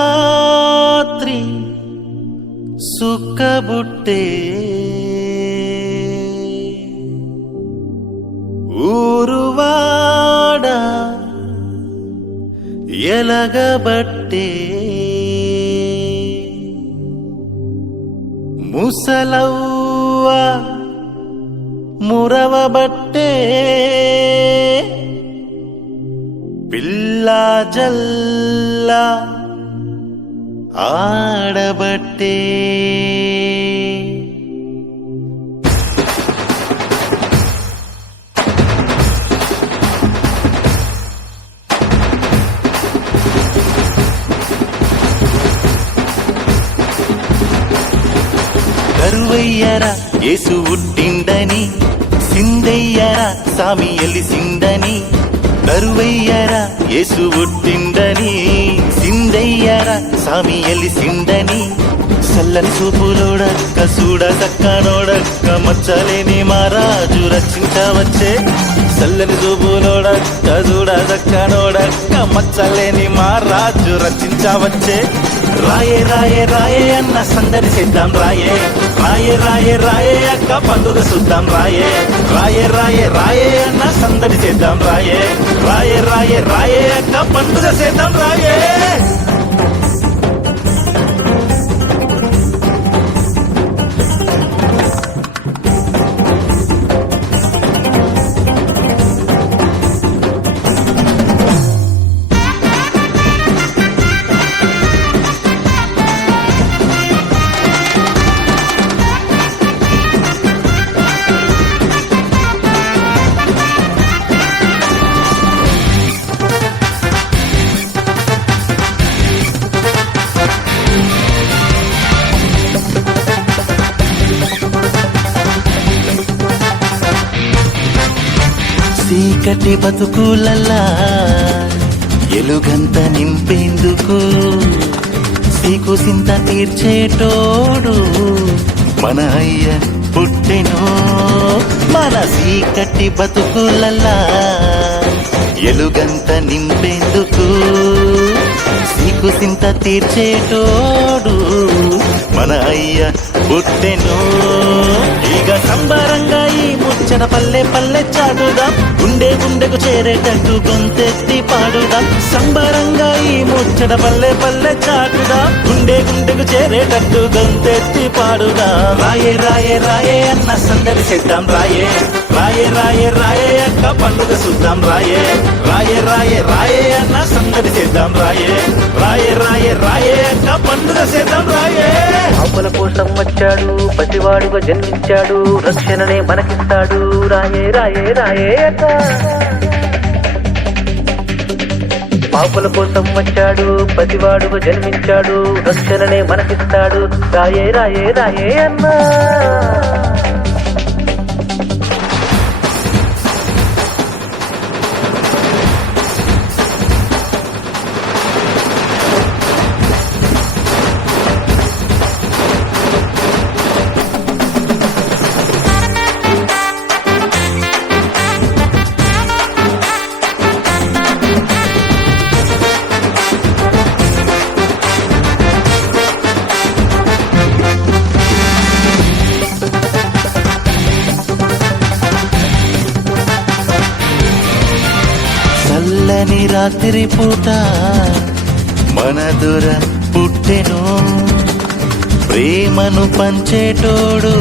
అర్ధరాత్రి సుక్కబుట్టే ఊరువాడ ఎలగబట్టే ముసలవ్వ మురవబట్టే పిల్లా జల్లా ఆడబట్టే కరువయ్యరా యేసు ఉట్టిండని సిందయ్యరా సామి ఎలిసిండని కరువయ్యరా యేసు ఉట్టిండని సిందయ్యరా సామి ఎలిసిండని చల్లని చూపులోడక్క చూడ చక్కనోడక్క మచ్చలేని మహారాజు రచించవచ్చే చల్లని చూపులోడక్క చూడ చక్కనోడక్క మచ్చలేని మహారాజు రచించవచ్చే రాయే రాయే రాయే అన్న సందడి చేద్దాం రాయే రాయే రాయే రాయే అక్క పండుగ చూద్దాం రాయే రాయే రాయే రాయే అన్న సందడి చేద్దాం రాయే రాయే రాయే రాయే అక్క పండుగ చేద్దాం రాయే చీకటి బతుకులల్లా ఎలుగంత నింపేందుకు సీకు సింత తీర్చేటోడు మన అయ్య పుట్టెను మన చీకటి బతుకులల్లా ఎలుగంత నింపేందుకు సీకు సింత తీర్చేటోడు మన అయ్య పుట్టెను ఇక సంబరంగా ఈ ముచ్చట పల్లె పల్లె చాటుదాం గుండె గుండెకు చేరేటట్టు గొంతెత్తి పాడుదాం సంబరంగా ఈ ముచ్చట పల్లె పల్లె చాటుదాం గుండె గుండెకు చేరేటట్టు గొంతెత్తి పాడుదాం రాయే రాయే రాయే అన్న సందడి చేద్దాం రాయే రాయే రాయే రాయే అక్క పండుగ చూద్దాం రాయే రాయే రాయే రాయే అన్న సందడి చేద్దాం రాయే రాయే రాయే రాయే అక్క పండుగ చేద్దాం రాయే పాపల కోసం వచ్చాడు పసివాడుగా జన్మించాడు రక్షణనే మనకిస్తాడు రాయే రాయే రాయే అక్క పాపల కోసం వచ్చాడు పసివాడుగా జన్మించాడు రక్షణనే మనకిస్తాడు రాయే రాయే రాయే అన్నా చల్లని రాత్రి పూట మన దొర పుట్టెను ప్రేమను పంచేటోడు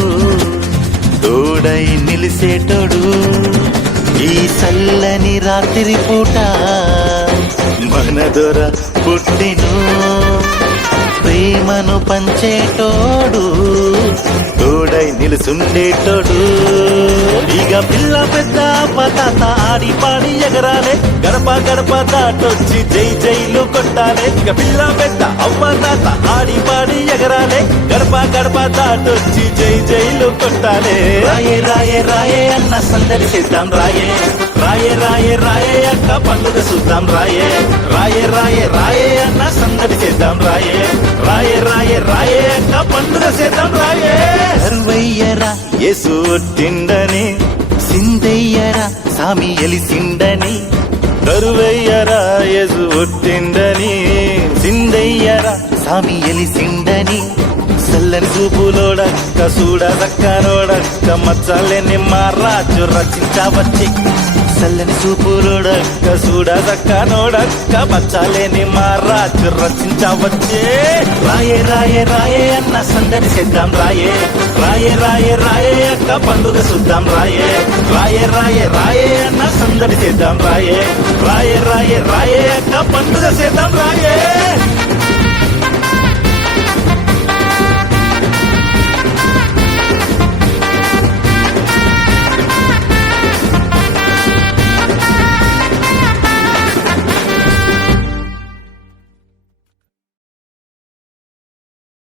తోడై నిలిసేటోడు ఈ చల్లని రాత్రి పూట మన దొర పుట్టెను ప్రేమను పంచేటోడు తోడై నిలుసుండేటోడు ఇక పిల్ల పెద్ద పతాత ఆడి పాడి ఎగరాలే గడప గడప దాటొచ్చి జై జైలు కొట్టాలే ఇక పిల్ల పెద్ద అవ్వ తాత ఆడి పాడి ఎగరాలే గడప గడప దాటొచ్చి జై జైలు కొట్టాలే రాయే రాయే రాయే అన్న సందడి చేద్దాం రాయే రాయే రాయే రాయే అక్క పండుగ చూద్దాం రాయే రాయే రాయే రాయే అన్న సందడి చేద్దాం రాయే రాయే రాయే రాయే అక్క పండుగ చేద్దాం రాయే కరువయ్యరా యేసు ఒట్టిండని సిందయ్యరా సామి ఎలిసిండని కరువయ్యరా యేసు ఒట్టిండని సామి ఎలిసిండని సల్లని చూపులోడక్క చూడ దక్కనోడక్క మచ్చలేని మారాజు రచించవచ్చి సల్లని చూపులోడక్క చూడ దక్కనోడక్క మచ్చలేని మారాజు రచించవచ్చే రాయే రాయే రాయే అన్న సందడి చేద్దాం రాయే రాయే రాయే రాయే అక్క పండుగ చూద్దాం రాయే రాయే రాయే రాయే అన్న సందడి చేద్దాం రాయే రాయే రాయే రాయే అక్క పండుగ చేద్దాం రాయే